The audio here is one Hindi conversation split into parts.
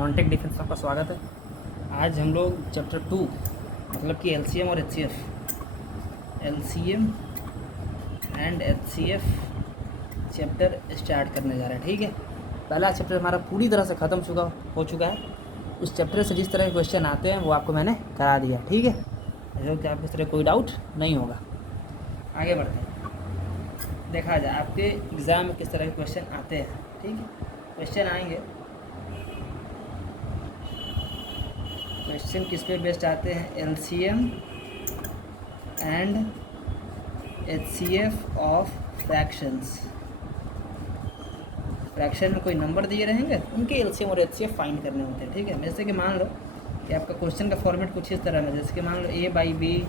नॉन टेक डिफेंस में आपका स्वागत है। आज हम लोग चैप्टर 2 मतलब कि एलसीएम और HCF, LCM and HCF chapter start करने जा रहे हैं। ठीक है, पहला चैप्टर हमारा पूरी तरह से ख़त्म हो चुका है। उस चैप्टर से जिस तरह के क्वेश्चन आते हैं वो आपको मैंने करा दिया। ठीक है, जो कि आपको इस तरह कोई डाउट नहीं होगा। आगे बढ़ते हैं, देखा जाए आपके एग्ज़ाम में किस तरह के क्वेश्चन आते हैं। ठीक है, क्वेश्चन आएंगे। क्वेश्चन किस पे बेस्ड आते हैं? LCM and HCF of fractions. Fraction में कोई नंबर दिए रहेंगे, उनके एलसीएम और एचसीएफ फाइंड करने होते हैं। ठीक है, जैसे कि मान लो कि आपका क्वेश्चन का फॉर्मेट कुछ इस तरह में, जैसे कि मान लो ए बाई बी,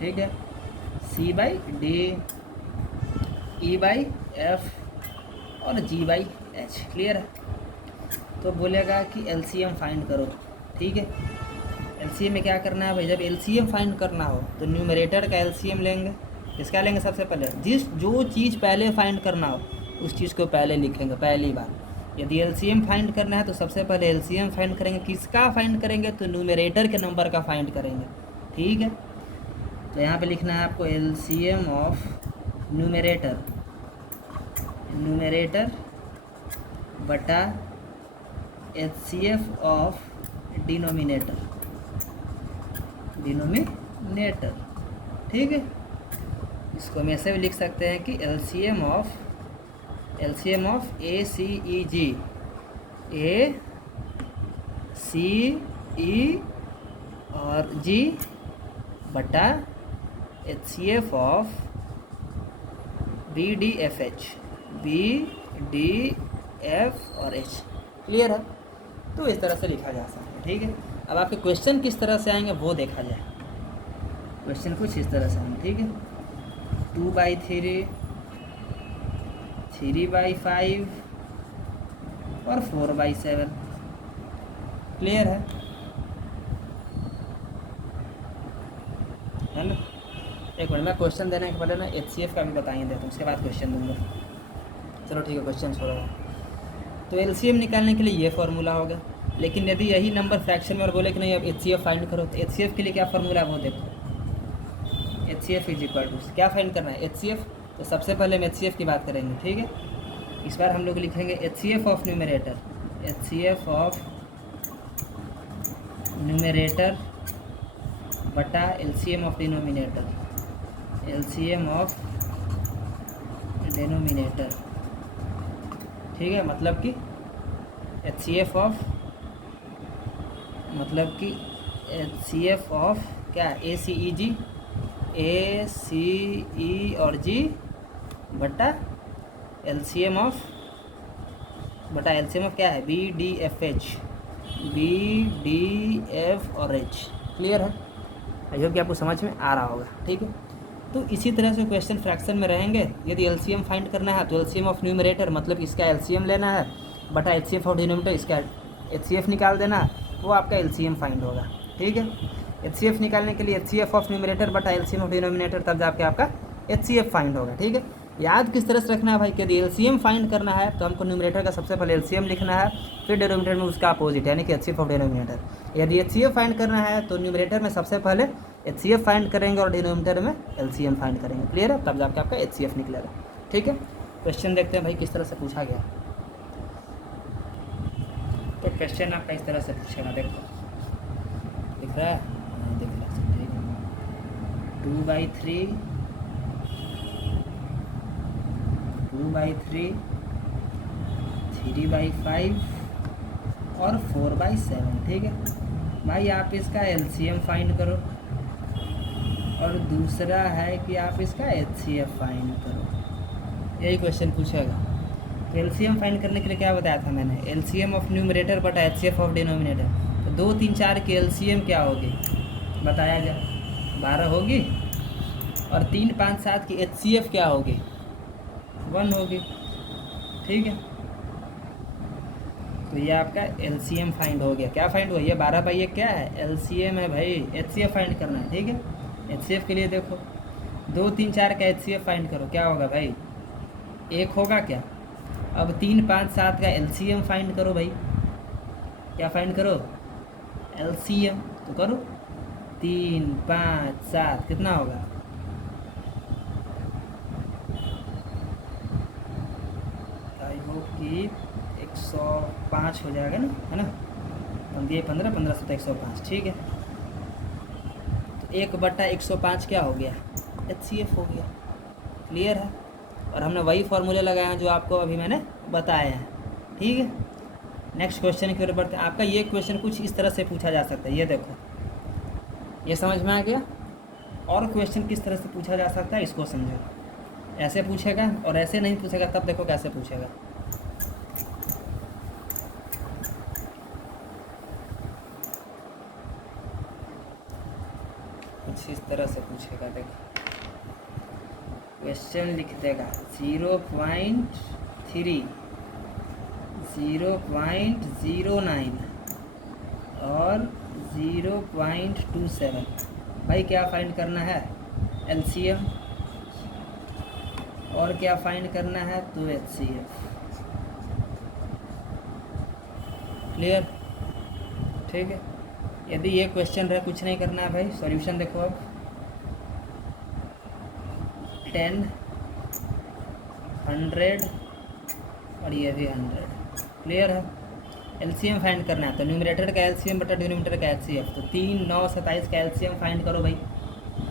ठीक है, C by D, E by F और जी बाई एच। क्लियर है? तो बोलेगा कि एलसीएम फाइंड करो। ठीक है, एलसीएम में क्या करना है भाई? जब एलसीएम फाइंड करना हो तो न्यूमरेटर का एलसीएम लेंगे। किसका लेंगे? सबसे पहले जो चीज़ पहले फाइंड करना हो उस चीज़ को पहले लिखेंगे पहली बार। यदि एलसीएम फाइंड करना है तो सबसे पहले एलसीएम फाइंड करेंगे। किसका फाइंड करेंगे? तो न्यूमरेटर के नंबर का फाइंड करेंगे। ठीक है, तो यहाँ पे लिखना है आपको एलसीएम ऑफ न्यूमरेटर बटा एचसीएफ ऑफ डिनोमिनेटर। ठीक है, इसको हम ऐसे भी लिख सकते हैं कि एलसीएम ऑफ ए सी ई जी, ए सी ई और जी बटा HCF of B D F H, B D F और एच। क्लियर है? तो इस तरह से लिखा जा सकता है। ठीक है, अब आपके क्वेश्चन किस तरह से आएंगे वो देखा जाए। क्वेश्चन कुछ इस तरह से आएंगे। ठीक है, 2/3, 3/5 और 4/7। क्लियर है ना? एक मिनट, मैं क्वेश्चन देने के पहले ना एचसीएफ का भी बताइए देता हूँ, उसके बाद क्वेश्चन दूंगा। चलो ठीक है, क्वेश्चन छोड़ो। तो एलसीएम निकालने के लिए ये फार्मूला होगा, लेकिन यदि यही नंबर फ्रैक्शन में और बोले कि नहीं अब एचसीएफ फाइंड करो, तो एचसीएफ के लिए क्या फार्मूला है वो देखो। एचसीएफ इज इक्वल टू, क्या फाइंड करना है? एचसीएफ। तो सबसे पहले हम एचसीएफ की बात करेंगे। ठीक है, इस बार हम लोग लिखेंगे HCF of numerator, HCF of numerator बटा LCM of denominator, LCM of denominator. ठीक है, मतलब कि एचसीएफ ऑफ, मतलब कि एचसीएफ ऑफ क्या? ए सी ई जी, ए सी ई और जी बटा एलसीएम ऑफ क्या है? B D F H, B D F और एच। क्लियर है? आई होप कि आपको समझ में आ रहा होगा। ठीक है, तो इसी तरह से क्वेश्चन फ्रैक्शन में रहेंगे। यदि एलसीएम फाइंड करना है तो एलसीएम ऑफ न्यूमरेटर मतलब इसका एलसीएम लेना है बटा एचसीएफ ऑफ डिनोमिनेटर, इसका एचसीएफ निकाल देना, वो आपका एलसीएम फाइंड होगा। ठीक है, एचसीएफ निकालने के लिए एचसीएफ ऑफ न्यूमरेटर बटा एलसीएम ऑफ डिनोमिनेटर, तब जाके आपका एचसीएफ फाइंड होगा। ठीक है, याद किस तरह से रखना है भाई कि यदि एलसीएम फाइंड करना है तो हमको न्यूमरेटर का सबसे पहले एलसीएम लिखना है, फिर डिनोमिनेटर में उसका अपोजिट यानी कि एचसीएफ ऑफ डिनोमिनेटर। यदि एचसीएफ फाइंड करना है तो न्यूमरेटर में सबसे पहले एचसीएफ फाइंड करेंगे और डिनोमिनेटर में एलसीएम फाइंड करेंगे। क्लियर है? तब जाके आपका एचसीएफ निकलेगा। ठीक है, क्वेश्चन देखते हैं भाई किस तरह से पूछा गया। तो क्वेश्चन आपका इस तरह से पूछेगा, देखो दिख रहा है? नहीं दिख रहा। ठीक है, 2/3, 3/5 और 4/7। ठीक है भाई, आप इसका एलसीएम फाइंड करो और दूसरा है कि आप इसका एचसीएफ फाइंड करो। यही क्वेश्चन पूछेगा। तो एलसीएम फाइंड करने के लिए क्या बताया था मैंने? एलसीएम ऑफ न्यूमरेटर बटा एचसीएफ ऑफ डिनोमिनेटर। तो 2, 3, 4 की एलसीएम क्या होगी बताया जाए? 12 होगी, और 3, 5, 7 की एचसीएफ क्या होगी? 1 होगी। ठीक है, तो ये आपका एलसीएम फाइंड हो गया। क्या फाइंड हुआ? ये 12/1 क्या है? एलसीएम है भाई, एचसीएफ फाइंड करना है। ठीक है, एचसीएफ के लिए देखो 2, 3, 4 का एचसीएफ फाइंड करो, क्या होगा भाई? 1 होगा क्या? अब 3, 5, 7 का एलसीएम फाइंड करो भाई, क्या फाइंड करो, एलसीएम। तो करो 3 5 7 कितना होगा, आई होप कि 105 हो जाएगा ना, है ना। 15 15 7 105, ठीक है। तो 1/105 क्या हो गया, HCF हो गया। क्लियर है। और हमने वही फॉर्मूले लगाए हैं जो आपको अभी मैंने बताए हैं, ठीक है। नेक्स्ट क्वेश्चन की ओर बढ़ते हैं। आपका ये क्वेश्चन कुछ इस तरह से पूछा जा सकता है, ये देखो, ये समझ में आ गया। और क्वेश्चन किस तरह से पूछा जा सकता है इसको समझो। ऐसे पूछेगा और ऐसे नहीं पूछेगा, तब देखो कैसे पूछेगा। कुछ इस तरह से पूछेगा, देखो क्वेश्चन लिख देगा 0.3, 0.09 और 0.27। भाई क्या फाइंड करना है, एलसीएम, और क्या फाइंड करना है, तो एचसीएफ। क्लियर, ठीक है। यदि ये क्वेश्चन रहे, कुछ नहीं करना है भाई, सॉल्यूशन देखो अब 10, 100 और ये भी 100। क्लियर है। एलसीएम फाइंड करना है, तो न्यूमरेटर का एलसीएम बटा डिनोमिनेटर का एचसीएफ। तो 3 9 27 का एलसीएम फाइंड करो भाई।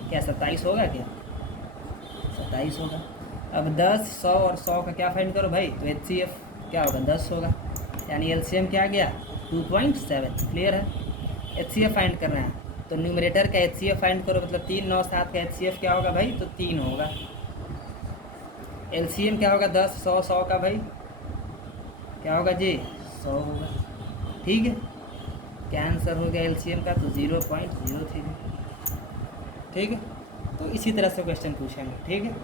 क्या 27 होगा, क्या 27 होगा। अब 10 100 और 100 का क्या फाइंड करो भाई, तो एचसीएफ क्या होगा, 10 होगा। यानी एलसीएम क्या आ गया, 2.7। क्लियर है। एचसीएफ फाइंड करना है, तो न्यूमरेटर का एचसीएफ फाइंड करो, मतलब 3 9 7 का एचसीएफ क्या होगा भाई, तो 3 होगा। एलसीएम क्या होगा, 10 100 100 का भाई क्या होगा जी, 100 होगा। ठीक है, क्या आंसर हो गया एलसीएम का, तो 0.03। ठीक है। तो इसी तरह से क्वेश्चन पूछेंगे, ठीक है।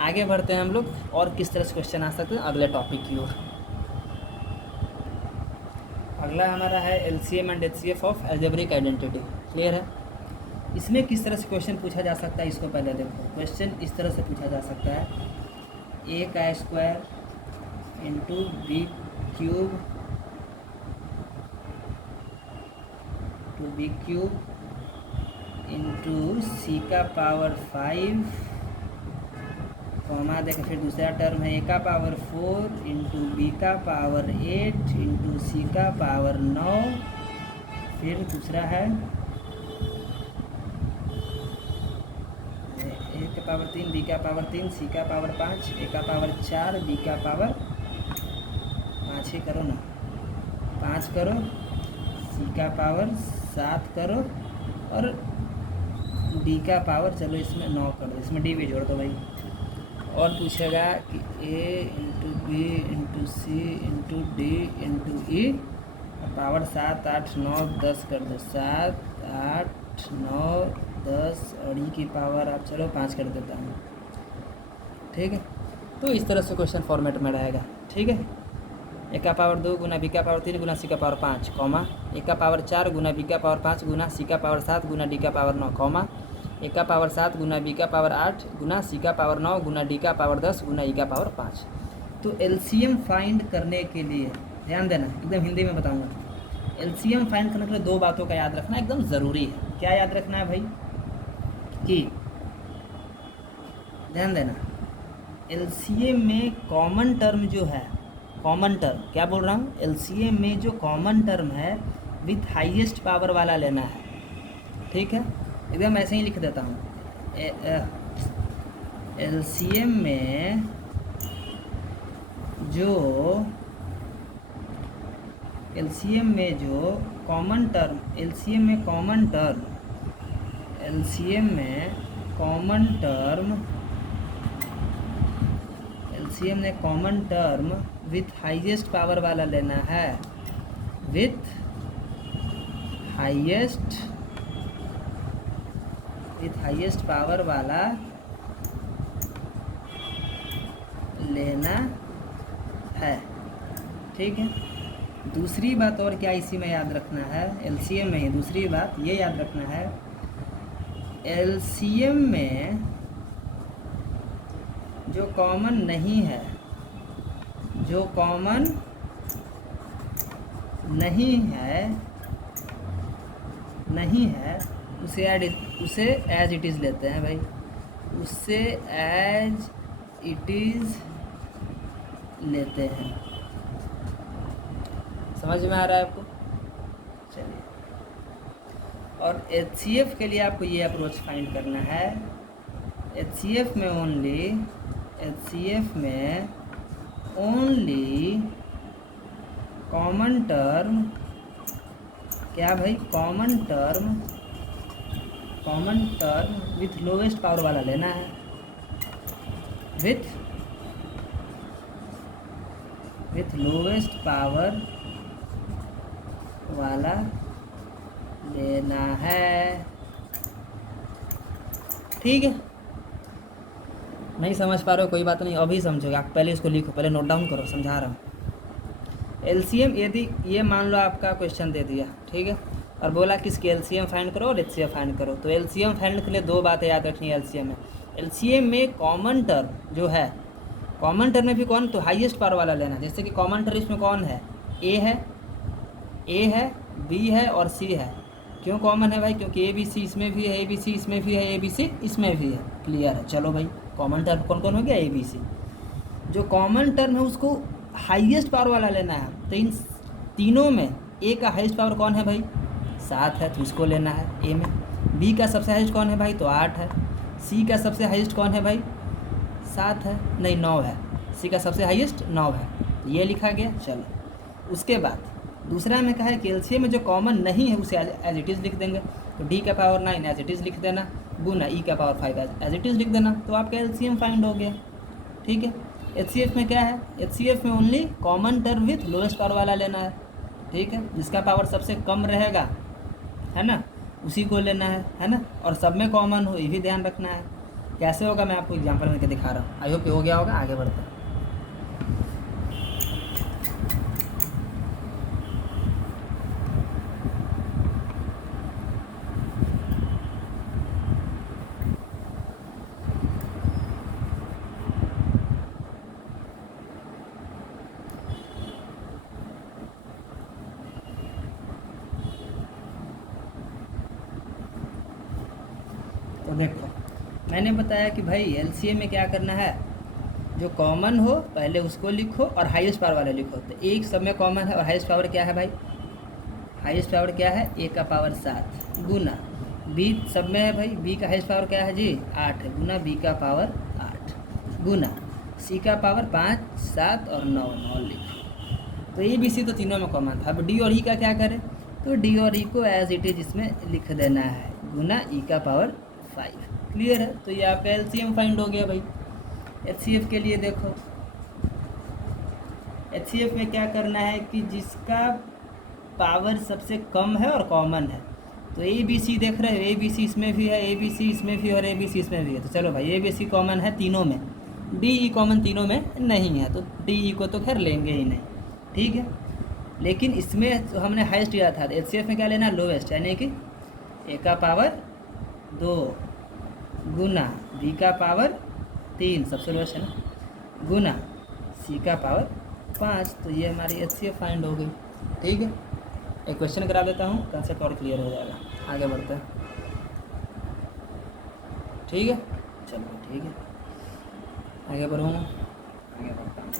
आगे बढ़ते हैं हम लोग, और किस तरह से क्वेश्चन आ सकते हैं अगले टॉपिक की ओर। अगला हमारा है LCM and HCF of algebraic identity. Clear है। इसमें किस तरह से क्वेश्चन पूछा जा सकता है, इसको पहले देखो। क्वेश्चन इस तरह से पूछा जा सकता है, a का square into B cube to B cube into C का पावर 5, कॉमा देखो, फिर दूसरा टर्म है a का पावर 4 इंटू बी का पावर 8 इंटू सी का पावर 9, फिर दूसरा है a का पावर 3 बी का पावर 3 सी का पावर 5 a का पावर 4 बी का पावर 5 ही करो ना, 5 करो, सी का पावर 7 करो, और डी का पावर चलो इसमें 9 कर दो, इसमें डी भी जोड़ दो भाई। और पूछेगा कि a into B into C into D into E, power 7 8 9 10 कर दो, 7 8 9 10, और ई की पावर आप चलो 5 कर देता हूँ। ठीक है। तो इस तरह से क्वेश्चन फॉर्मेट में रहेगा। ठीक है। ए का पावर 2 गुना बी का पावर 3 गुना सी का पावर 5, कॉमा ए का पावर 4 गुना बी का पावर 5 गुना सी का पावर 7 गुना डी का पावर 9, कॉमा ए का पावर 7 गुना बी का पावर 8 गुना सी का पावर 9 गुना डी का पावर 10 गुना ई का पावर 5। तो एलसीएम फाइंड करने के लिए ध्यान देना, एकदम हिंदी में बताऊंगा। एलसीएम फाइंड करने के लिए 2 बातों का याद रखना एकदम ज़रूरी है। क्या याद रखना है भाई, कि ध्यान देना, एलसीएम में कॉमन टर्म जो है, कॉमन टर्म क्या बोल रहा हूँ, एलसीएम में जो कॉमन टर्म है विथ हाईएस्ट पावर वाला लेना है। ठीक है, एकदम ऐसे ही लिख देता हूँ। एलसीएम में जो कॉमन टर्म, एलसीएम में common term with highest power वाला लेना है, विथ हाईएस्ट पावर वाला लेना है। ठीक है। दूसरी बात और क्या इसी में याद रखना है, एलसीएम में ही दूसरी बात ये याद रखना है, एलसीएम में जो कॉमन नहीं है उसे एज इट इज़ लेते हैं भाई, उससे एज इट इज़ लेते हैं। समझ में आ रहा है आपको? चलिए, और HCF के लिए आपको ये अप्रोच फाइंड करना है। HCF में ओनली कॉमन टर्म, क्या भाई, common term with lowest power वाला लेना है, विथ लोवेस्ट पावर वाला लेना है। ठीक है, नहीं समझ पा रहे हो कोई बात नहीं, अभी समझोगे। आप पहले इसको लिखो, पहले नोट डाउन करो, समझा रहा हूँ। एलसीएम, यदि ये मान लो आपका क्वेश्चन दे दिया, ठीक है, और बोला कि इसकी एलसीएम फाइंड करो और एचसीएफ फाइंड करो, तो एलसीएम फाइंड के लिए दो बातें याद रखनी है। एलसीएम में कॉमन टर्म जो है, कॉमन टर्म में भी कौन, तो हाईएस्ट पावर वाला लेना। जैसे कि कॉमन टर्म इसमें कौन है, ए है, बी है और सी है। क्यों कॉमन है भाई? क्योंकि ABC इसमें भी है, ABC इसमें भी है, ABC इसमें भी है। क्लियर है? चलो भाई, कॉमन टर्म कौन कौन हो गया, ABC। जो कॉमन टर्म है उसको हाईएस्ट पावर वाला लेना है। तो इन तीनों में ए का हाईएस्ट पावर कौन है भाई, 7 है, तो इसको लेना है ए में। बी का सबसे हाईएस्ट कौन है भाई, तो 8 है। सी का सबसे हाईएस्ट कौन है भाई, 7 है, नहीं 9 है। सी का सबसे हाईएस्ट 9 है, तो ये लिखा गया। चलो, उसके बाद दूसरा में कहा है कि एलसीएम में जो कॉमन नहीं है उसे एज इट इज़ लिख देंगे। तो डी का पावर 9 एज इट इज़ लिख देना, गुना ई का पावर 5 एज इट इज़ लिख देना, तो आपका एलसीएम फाइंड हो गया। ठीक है, एचसीएफ में क्या है, एचसीएफ में only common term with lowest power वाला लेना है। ठीक है, जिसका पावर सबसे कम रहेगा, है ना, उसी को लेना है ना, और सब में कॉमन हो, ये भी ध्यान रखना है। कैसे होगा मैं आपको एग्जाम्पल में दिखा रहा हूँ। आई होप हो गया होगा। आगे बढ़ते हैं। तो देखो, मैंने बताया कि भाई एलसीएम में क्या करना है, जो कॉमन हो पहले उसको लिखो और हाईएस्ट पावर वाला लिखो। तो एक सब में कॉमन है और हाईएस्ट पावर क्या है भाई, हाईएस्ट पावर क्या है, ए का पावर 7 गुना बी सब में है भाई, बी का हाईएस्ट पावर क्या है जी, 8 है, गुना बी का पावर 8 गुना सी का पावर 5 7 और 9 लिखो। तो ए बी सी तो तीनों में कॉमन था। अब डी और ई का क्या करें, तो डी और ई को एज इट इज इसमें लिख देना है, गुना ई का पावर 5। क्लियर है? तो ये आपका एलसीएम फाइंड हो गया भाई। एचसीएफ के लिए देखो, एचसीएफ में क्या करना है कि जिसका पावर सबसे कम है और कॉमन है। तो ए बी सी देख रहे हो, ए बी सी इसमें भी है, ए बी सी इसमें भी है और ए बी सी इसमें भी है। तो चलो भाई, ए बी सी कॉमन है तीनों में, डी ई कॉमन तीनों में नहीं है, तो डी ई को तो खैर लेंगे ही नहीं। ठीक है, लेकिन इसमें तो हमने हाईएस्ट लिया था। एचसीएफ में क्या लेना है, लोवेस्ट, यानी कि ए का पावर 2 गुना बी का पावर 3 सबसे लोवेस्ट है ना, गुना सी का पावर 5। तो ये हमारी एचसीएफ फाइंड हो गई। ठीक है, एक क्वेश्चन करा देता हूँ, कंसेप्ट और क्लियर हो जाएगा। आगे बढ़ते हैं। ठीक है, चलो ठीक है, आगे बढ़ूँ, आगे बढ़ता हूँ।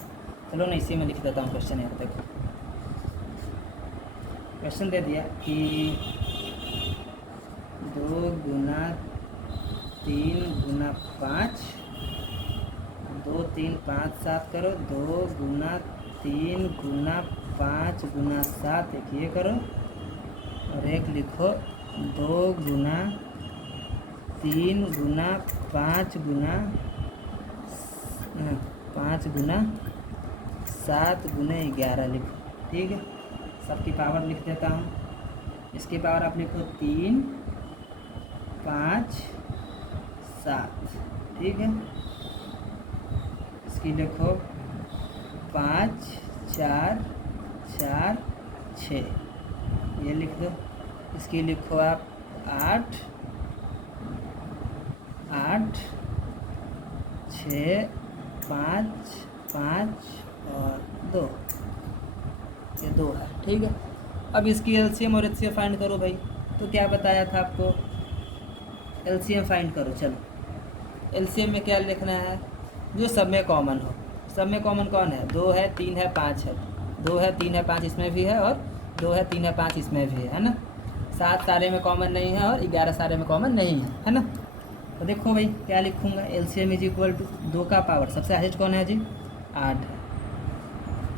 चलो ना, इसी में लिख देता हूँ क्वेश्चन। यहाँ देखो, क्वेश्चन दे दिया कि 2 गुना 3 गुना 5, 2 3 5 7 करो, 2 गुना 3 गुना 5 गुना 7, एक ये करो और एक लिखो 2 गुना 3 गुना 5 गुना 7 गुना 11 लिखो। ठीक है, सबकी पावर लिख देता हूँ। इसकी पावर आप लिखो 3 5 7। ठीक है, इसकी लिखो 5 4 4 6, ये लिख दो। इसकी लिखो आप 8 8 6 5 5 और 2, ये 2 है। ठीक है, अब इसकी एलसीएम और एचसीएफ फाइंड करो भाई। तो क्या बताया था आपको, एलसीएम फाइंड करो। चलो एलसीएम में क्या लिखना है, जो सब में कॉमन हो। सब में कॉमन कौन है, 2 है, 3 है, 5 है। 2 है, 3 है, 5 इसमें भी है, और 2 है, 3 है, 5 इसमें भी है ना। 7 सारे में कॉमन नहीं है और 11 सारे में कॉमन नहीं है ना। तो देखो भाई क्या लिखूँगा, एलसीएम इज इक्वल टू 2 का पावर सबसे हाईएस्ट कौन है जी, 8 है,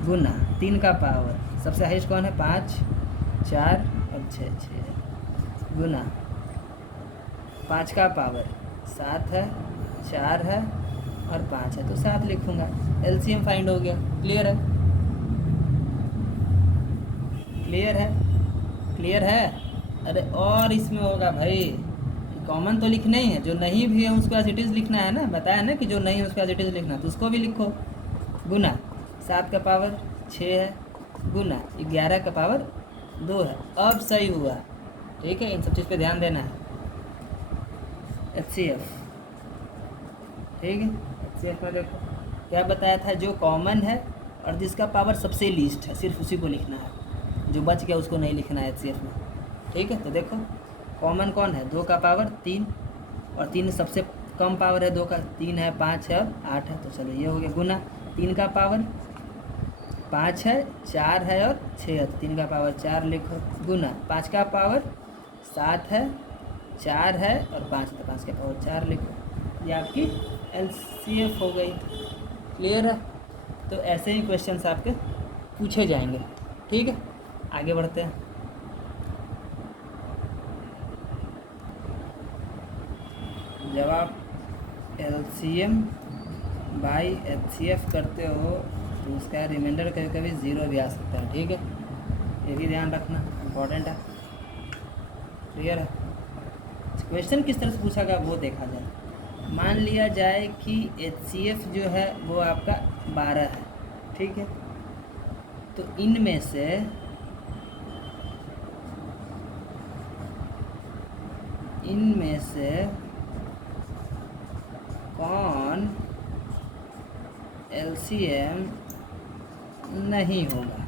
गुना 3 का पावर सबसे हाईएस्ट कौन है, 5, 4 और 6 है, गुना 5 का पावर 7 है, 4 है और 5 है, तो 7 लिखूँगा। एलसीएम फाइंड हो गया। क्लियर है, क्लियर है, क्लियर है। अरे और इसमें होगा भाई, कॉमन तो लिखना ही है, जो नहीं भी है उसको एज इट इज़ लिखना है ना। बताया ना कि जो नहीं है उसको एज इट इज़ लिखना, तो उसको भी लिखो। गुना 7 का पावर 6 है, गुना 11 का पावर 2 है। अब सही हुआ, ठीक है। इन सब चीज़ पे ध्यान देना है। एचसीएफ, ठीक है। एचसीएफ में देखो क्या बताया था, जो कॉमन है और जिसका पावर सबसे लीस्ट है, सिर्फ उसी को लिखना है, जो बच गया उसको नहीं लिखना है एचसीएफ में, ठीक है। तो देखो कॉमन कौन है, 2 का पावर 3, और 3 सबसे कम पावर है 2 का, 3 है, 5 है और 8 है। तो चलो ये हो गया। गुना 3 का पावर 5 है, 4 है और 6 है, तो 3 का पावर 4 लिखो। गुना 5 का पावर 7 है, 4 है और 5 है, तो 5 का पावर 4 लिखो। ये आपकी एलसीएफ हो गई। क्लियर है। तो ऐसे ही क्वेश्चंस आपके पूछे जाएंगे, ठीक है। आगे बढ़ते हैं। जब आप एलसीएम बाई एचसीएफ करते हो तो उसका रिमाइंडर कभी कभी 0 भी आ सकता है, ठीक है। ये भी ध्यान रखना, इम्पोर्टेंट है। क्लियर है। क्वेश्चन किस तरह से पूछा गया वो देखा जाए। मान लिया जाए कि एचसीएफ जो है वो आपका 12 है, ठीक है। तो इनमें से कौन एलसीएम नहीं होगा,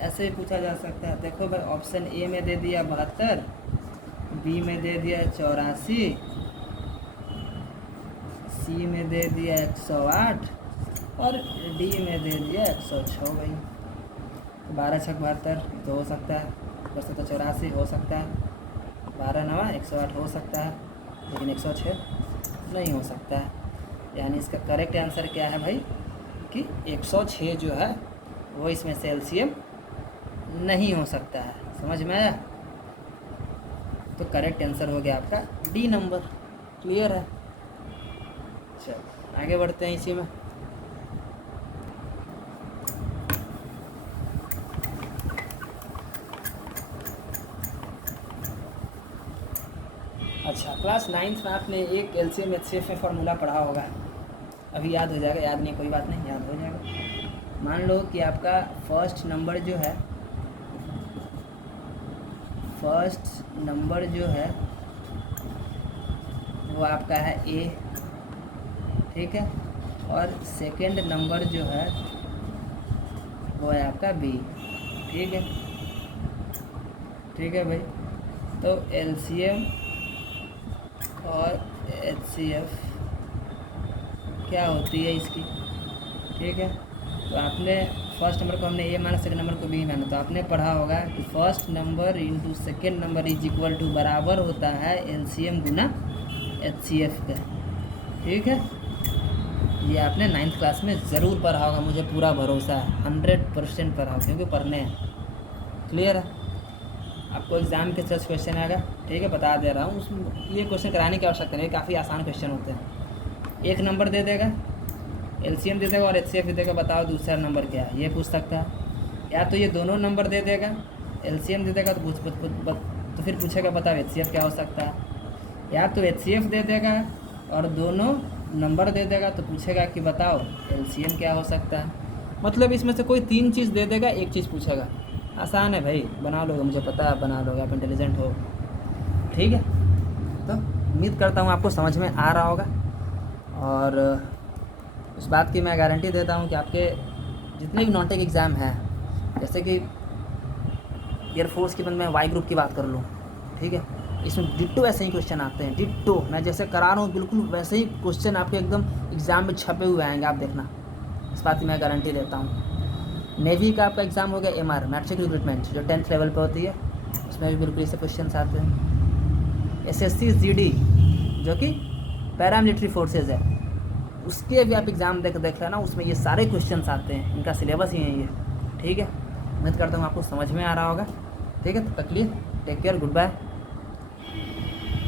ऐसे ही पूछा जा सकता है। देखो भाई ऑप्शन ए में दे दिया 72, बी में दे दिया 84, सी में दे दिया 108 और डी में दे दिया 106 भाई। 12 छक 72 तो हो सकता है, वैसे तो 84 हो सकता है, 12 9 108 हो सकता है, लेकिन 106 नहीं हो सकता है। यानी इसका करेक्ट आंसर क्या है भाई, कि 106 जो है वो इसमें से एलसीएम नहीं हो सकता है। समझ में आया। तो करेक्ट आंसर हो गया आपका डी नंबर। क्लियर है। चलो आगे बढ़ते हैं इसी में। अच्छा, क्लास 9th में आपने एक एलसीएम एचसीएफ में फार्मूला पढ़ा होगा, अभी याद हो जाएगा। याद नहीं कोई बात नहीं, याद हो जाएगा। मान लो कि आपका फर्स्ट नंबर जो है वो आपका है ए, ठीक है। और सेकंड नंबर जो है वो है आपका बी, ठीक है। ठीक है भाई। तो एलसीएम और एचसीएफ क्या होती है इसकी, ठीक है। तो आपने फर्स्ट नंबर को हमने ए माना, सेकंड नंबर को बी माना, तो आपने पढ़ा होगा कि first number into second number is equal to बराबर होता है एलसीएम गुना एचसीएफ का, ठीक है। ये आपने 9th क्लास में ज़रूर पढ़ा होगा, मुझे पूरा भरोसा है, 100% पढ़ा होगा, क्योंकि पढ़ने हैं। क्लियर है। आपको एग्ज़ाम के सर्च क्वेश्चन आएगा, ठीक है, बता दे रहा हूँ। उसमें ये क्वेश्चन कराने की आवश्यकता नहीं, काफ़ी आसान क्वेश्चन होते हैं। एक नंबर दे देगा, एलसीएम दे देगा और एचसीएफ दे देगा, बताओ दूसरा नंबर क्या है, ये पूछ सकता है। या तो ये दोनों नंबर दे देगा, एलसीएम दे देगा तो फिर पूछेगा बताओ एचसीएफ क्या हो सकता है। या तो एचसीएफ दे देगा और दोनों नंबर दे देगा तो पूछेगा कि बताओ एलसीएम क्या हो सकता है। मतलब इसमें से कोई 3 चीज़ दे देगा, एक चीज़ पूछेगा। आसान है भाई, बना लोगे, मुझे पता है बना लोगे, आप इंटेलिजेंट हो, ठीक है। तो उम्मीद करता हूँ आपको समझ में आ रहा होगा, और उस बात की मैं गारंटी देता हूँ कि आपके जितने भी नॉटेक एग्ज़ाम हैं, जैसे कि एयरफोर्स की मैं वाई ग्रुप की बात कर लूँ, ठीक है, इसमें डिट्टो ऐसे ही क्वेश्चन आते हैं, डिट्टो मैं जैसे करा रहा हूँ बिल्कुल वैसे ही क्वेश्चन आपके एकदम एग्ज़ाम में छपे हुए आएंगे, आप देखना, इस बात की मैं गारंटी देता हूँ। नेवी का आपका एग्ज़ाम हो गया MR मैट्रिक रिक्रूटमेंट, जो 10th लेवल पर होती है, उसमें भी बिल्कुल ऐसे क्वेश्चन आते हैं। SSC GD जो कि पैरामिलिट्री फोर्सेज है, उसके भी आप एग्ज़ाम देख लेना, उसमें ये सारे क्वेश्चन आते हैं, इनका सिलेबस ही है ये, ठीक है। उम्मीद करता हूँ आपको समझ में आ रहा होगा, ठीक है। तो clear, take care, good bye.